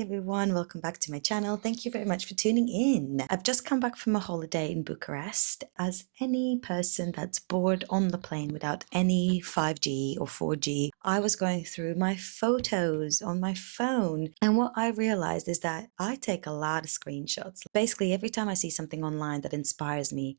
everyone, welcome back to my channel. Thank you very much for tuning in. I've just come back from a holiday in Bucharest. As any person that's bored on the plane without any 5G or 4G, I was going through my photos on my phone, and what I realized is that I take a lot of screenshots. Basically, every time I see something online that inspires me,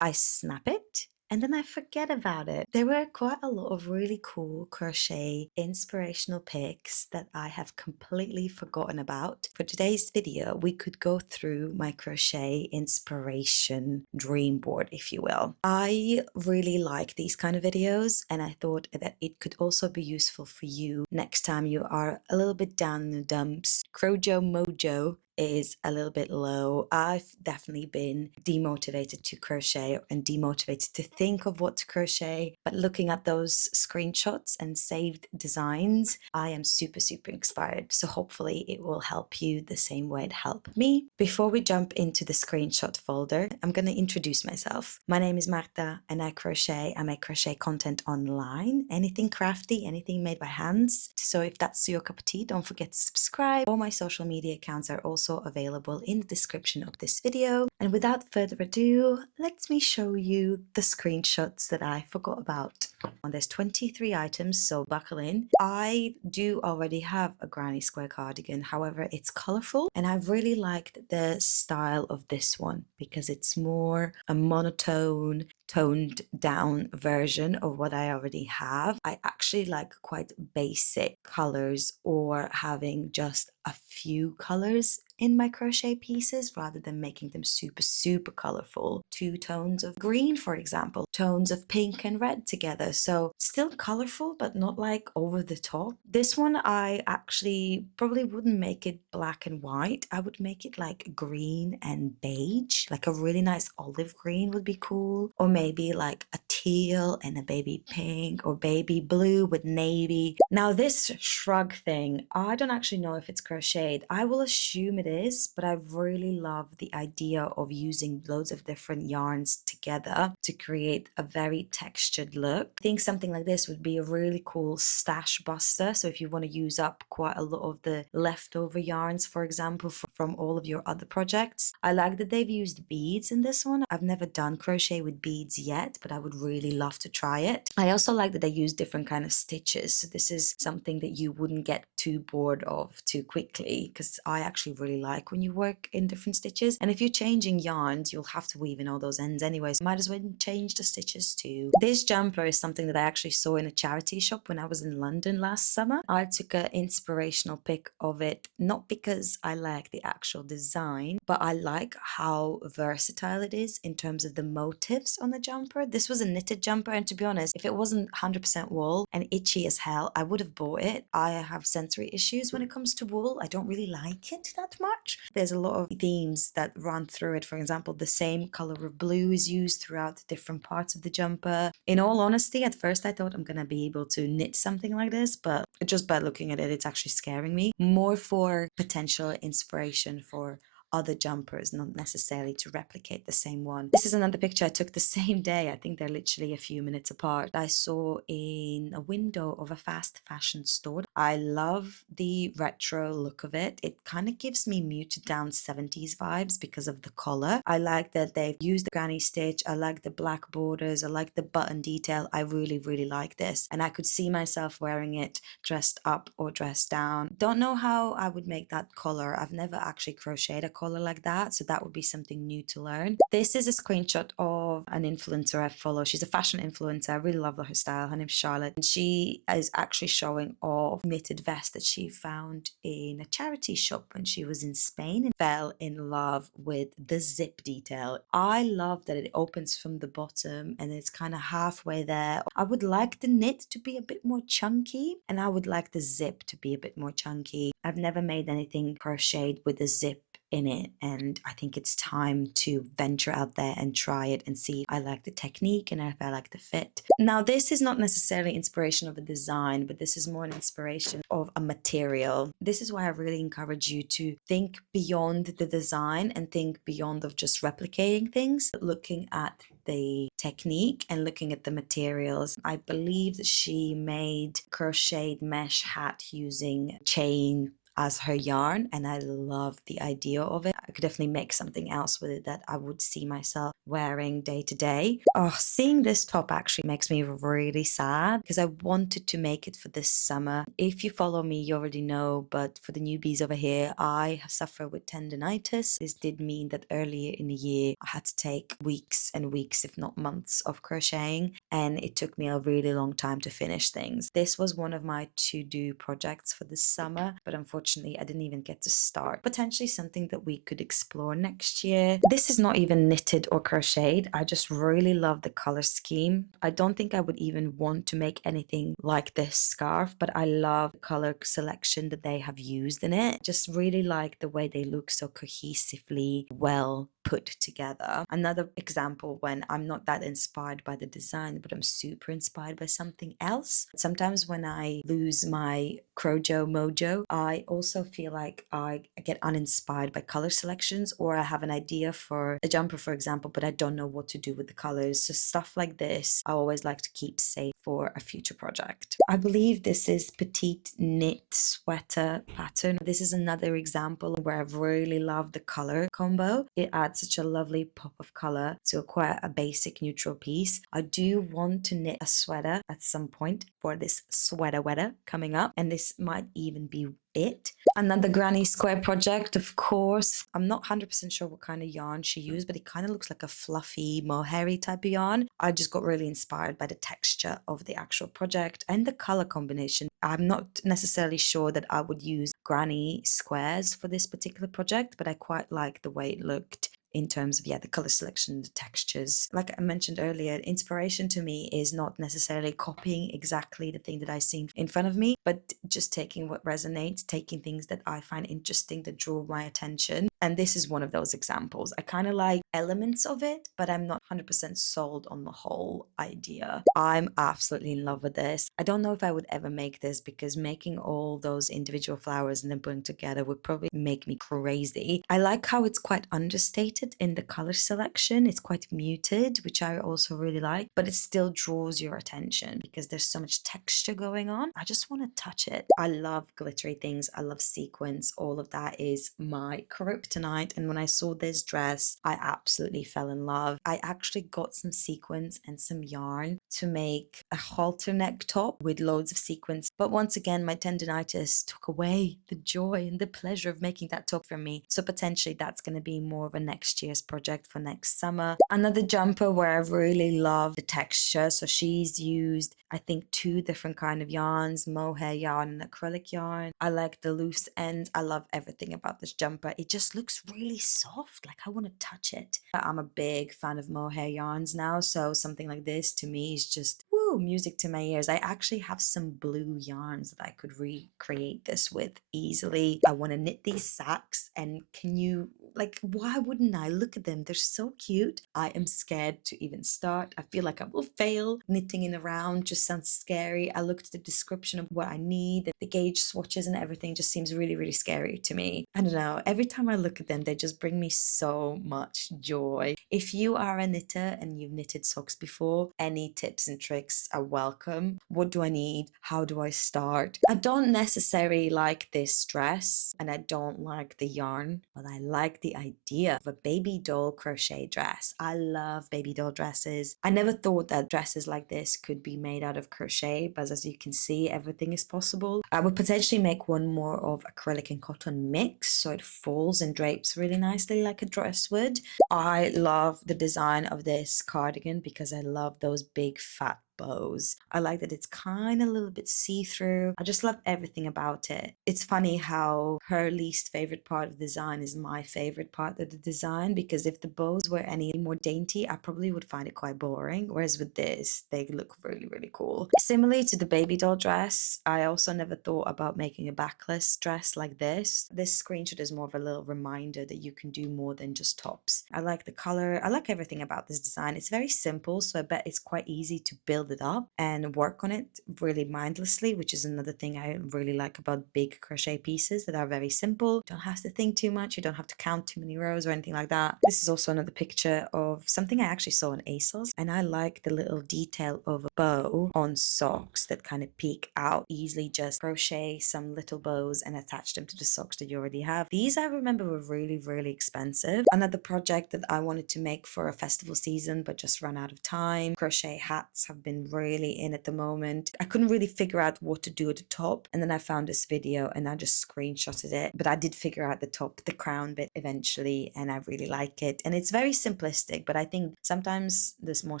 I snap it and then I forget about it. There were quite a lot of really cool crochet inspirational pics that I have completely forgotten about. For today's video, we could go through my crochet inspiration dream board, if you will. I really like these kind of videos, and I thought that it could also be useful for you next time you are a little bit down in the dumps. Crojo mojo is a little bit low. I've definitely been demotivated to crochet and demotivated to think of what to crochet, but looking at those screenshots and saved designs, I am super inspired. So hopefully it will help you the same way it helped me. Before we jump into the screenshot folder, I'm going to introduce myself. My name is Marta and I crochet. I make crochet content online, anything crafty, anything made by hands. So if that's your cup of tea, don't forget to subscribe. All my social media accounts are also available in the description of this video. And without further ado, let me show you the screenshots that I forgot about. And there's 23 items, so buckle in. I do already have a granny square cardigan, however it's colorful, and I really liked the style of this one because it's more a monotone, toned down version of what I already have. I actually like quite basic colors or having just a few colors in my crochet pieces rather than making them super colorful. 2 tones of green, for example, tones of pink and red together. So still colorful, but not like over the top. This one, I actually probably wouldn't make it black and white. I would make it like green and beige, like a really nice olive green would be cool. Or maybe like a teal and a baby pink or baby blue with navy. Now this shrug thing, I don't actually know if it's crocheted. I will assume it is, but I really love the idea of using loads of different yarns together to create a very textured look. I think something like this would be a really cool stash buster. So if you want to use up quite a lot of the leftover yarns, for example, from all of your other projects. I like that they've used beads in this one. I've never done crochet with beads yet, but I would really love to try it. I also like that they use different kind of stitches. So this is something that you wouldn't get too bored of too quickly, because I actually really like when you work in different stitches. And if you're changing yarns, you'll have to weave in all those ends anyways. Might as well change the stitches too. This jumper is something that I actually saw in a charity shop when I was in London last summer. I took an inspirational pic of it, not because I like the actual design, but I like how versatile it is in terms of the motifs on the jumper. This was a knitted jumper, and to be honest, if it wasn't 100% wool and itchy as hell, I would have bought it. I have sensory issues when it comes to wool. I don't really like it that much. There's a lot of themes that run through it. For example, the same color of blue is used throughout different parts of the jumper. In all honesty, at first I thought I'm gonna be able to knit something like this, but just by looking at it, it's actually scaring me. More for potential inspiration for other jumpers, not necessarily to replicate the same one. This is another picture I took the same day. I think they're literally a few minutes apart. I saw in a window of a fast fashion store. I love the retro look of it. It kind of gives me muted down 70s vibes because of the collar. I like that they've used the granny stitch. I like the black borders. I like the button detail. I really like this, and I could see myself wearing it dressed up or dressed down. Don't know how I would make that collar. I've never actually crocheted a collar like that, so that would be something new to learn. This is a screenshot of an influencer I follow. She's a fashion influencer. I really love her style. Her name's Charlotte, and she is actually showing off knitted vest that she found in a charity shop when she was in Spain and fell in love with the zip detail. I love that it opens from the bottom and it's kind of halfway there. I would like the knit to be a bit more chunky, and I would like the zip to be a bit more chunky. I've never made anything crocheted with a zip in it, and I think it's time to venture out there and try it and see if I like the technique and if I like the fit. Now this is not necessarily inspiration of a design, but this is more an inspiration of a material. This is why I really encourage you to think beyond the design and think beyond of just replicating things, looking at the technique and looking at the materials. I believe that she made crocheted mesh hat using chain as her yarn, and I love the idea of it. I could definitely make something else with it that I would see myself wearing day to day. Oh, seeing this top actually makes me really sad because I wanted to make it for this summer. If you follow me, you already know, but for the newbies over here, I suffer with tendinitis. This did mean that earlier in the year, I had to take weeks and weeks, if not months, of crocheting, and it took me a really long time to finish things. This was one of my to-do projects for this summer, but unfortunately, I didn't even get to start. Potentially something that we could explore next year. This is not even knitted or crocheted. I just really love the color scheme. I don't think I would even want to make anything like this scarf, but I love the color selection that they have used in it. Just really like the way they look so cohesively well put together. Another example when I'm not that inspired by the design, but I'm super inspired by something else. Sometimes when I lose my crojo mojo, I also feel like I get uninspired by color selections, or I have an idea for a jumper, for example, but I don't know what to do with the colors. So stuff like this, I always like to keep safe for a future project. I believe this is petite knit sweater pattern. This is another example where I've really loved the color combo. It adds such a lovely pop of color to quite a basic neutral piece. I do want to knit a sweater at some point for this sweater weather coming up, and this might even be it. Another granny square project, of course. I'm not 100% sure what kind of yarn she used, but it kind of looks like a fluffy mohairy type of yarn. I just got really inspired by the texture of the actual project and the color combination. I'm not necessarily sure that I would use granny squares for this particular project, but I quite like the way it looked in terms of the color selection, the textures. Like I mentioned earlier, inspiration to me is not necessarily copying exactly the thing that I see in front of me, but just taking what resonates, taking things that I find interesting that draw my attention. And this is one of those examples. I kind of like elements of it, but I'm not 100% sold on the whole idea. I'm absolutely in love with this. I don't know if I would ever make this because making all those individual flowers and then putting together would probably make me crazy. I like how it's quite understated in the color selection. It's quite muted, which I also really like, but it still draws your attention because there's so much texture going on. I just want to touch it. I love glittery things. I love sequins. All of that is my kryptonite. And when I saw this dress, I absolutely fell in love. I actually got some sequins and some yarn to make a halter neck top with loads of sequins. But once again, my tendinitis took away the joy and the pleasure of making that top for me. So potentially that's going to be more of a next year's project for next summer. Another jumper where I really love the texture. So she's used, I think, two different kind of yarns, mohair yarn and acrylic yarn. I like the loose ends. I love everything about this jumper. It just looks really soft. Like I want to touch it. I'm a big fan of mohair yarns now. So something like this to me is just woo, music to my ears. I actually have some blue yarns that I could recreate this with easily. I want to knit these sacks, and can you, like, why wouldn't I? Look at them. They're so cute. I am scared to even start. I feel like I will fail. Knitting in a round just sounds scary. I looked at the description of what I need, the gauge swatches and everything just seems really, really scary to me. I don't know. Every time I look at them, they just bring me so much joy. If you are a knitter and you've knitted socks before, any tips and tricks are welcome. What do I need? How do I start? I don't necessarily like this dress and I don't like the yarn, but I like the idea of a baby doll crochet dress. I love baby doll dresses. I never thought that dresses like this could be made out of crochet, but as you can see, everything is possible. I would potentially make one more of acrylic and cotton mix so it falls and drapes really nicely like a dress would. I love the design of this cardigan because I love those big fat bows. I like that it's kind of a little bit see-through. I just love everything about it. It's funny how her least favorite part of the design is my favorite part of the design, because if the bows were any more dainty, I probably would find it quite boring. Whereas with this, they look really, really cool. Similarly to the baby doll dress, I also never thought about making a backless dress like this. This screenshot is more of a little reminder that you can do more than just tops. I like the color. I like everything about this design. It's very simple, so I bet it's quite easy to build build it up and work on it really mindlessly, which is another thing I really like about big crochet pieces that are very simple. You don't have to think too much, you don't have to count too many rows or anything like that. This is also another picture of something I actually saw on ASOS, and I like the little detail of a bow on socks that kind of peek out easily. Just crochet some little bows and attach them to the socks that you already have. These I remember were really expensive. Another project that I wanted to make for a festival season but just ran out of time. Crochet hats have been really in at the moment. I couldn't really figure out what to do at the top, and then I found this video and I just screenshotted it, but I did figure out the crown bit eventually, and I really like it. And it's very simplistic, but I think sometimes the more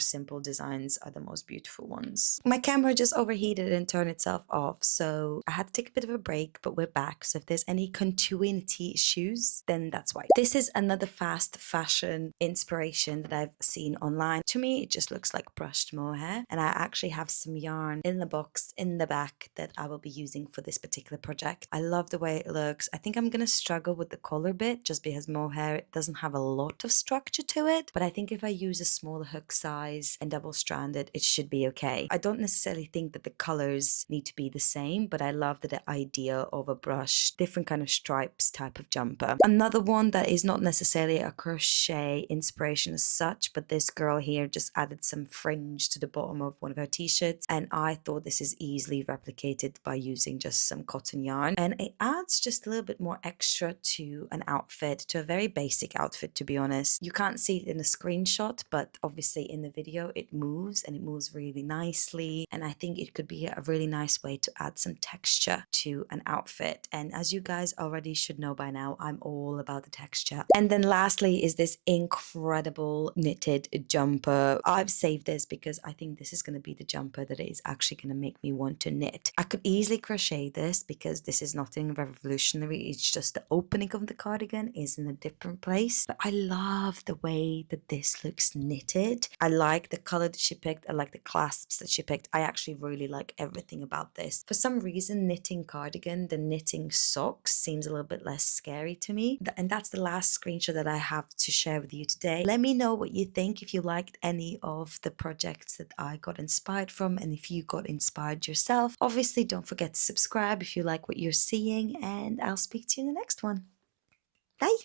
simple designs are the most beautiful ones. My camera just overheated and turned itself off, so I had to take a bit of a break, but we're back. So if there's any continuity issues, then that's why. This is another fast fashion inspiration that I've seen online. To me, it just looks like brushed mohair, and I actually have some yarn in the box in the back that I will be using for this particular project. I love the way it looks. I think I'm gonna struggle with the color bit just because mohair doesn't have a lot of structure to it, but I think if I use a smaller hook size and double stranded, it should be okay. I don't necessarily think that the colors need to be the same, but I love the idea of a brush, different kind of stripes type of jumper. Another one that is not necessarily a crochet inspiration as such, but this girl here just added some fringe to the bottom of one of her t-shirts, and I thought this is easily replicated by using just some cotton yarn, and it adds just a little bit more extra to an outfit, to a very basic outfit, to be honest. You can't see it in the screenshot, but obviously in the video it moves, and it moves really nicely, and I think it could be a really nice way to add some texture to an outfit. And as you guys already should know by now, I'm all about the texture. And then lastly is this incredible knitted jumper. I've saved this because I think this is going to be the jumper that is actually going to make me want to knit. I could easily crochet this because this is nothing revolutionary, it's just the opening of the cardigan is in a different place, but I love the way that this looks knitted. I like the color that she picked, I like the clasps that she picked. I actually really like everything about this. For some reason, knitting cardigan, the knitting socks seems a little bit less scary to me. And that's the last screenshot that I have to share with you today. Let me know what you think, if you liked any of the projects that I got inspired from, and if you got inspired yourself. Obviously, don't forget to subscribe if you like what you're seeing, and I'll speak to you in the next one. Bye!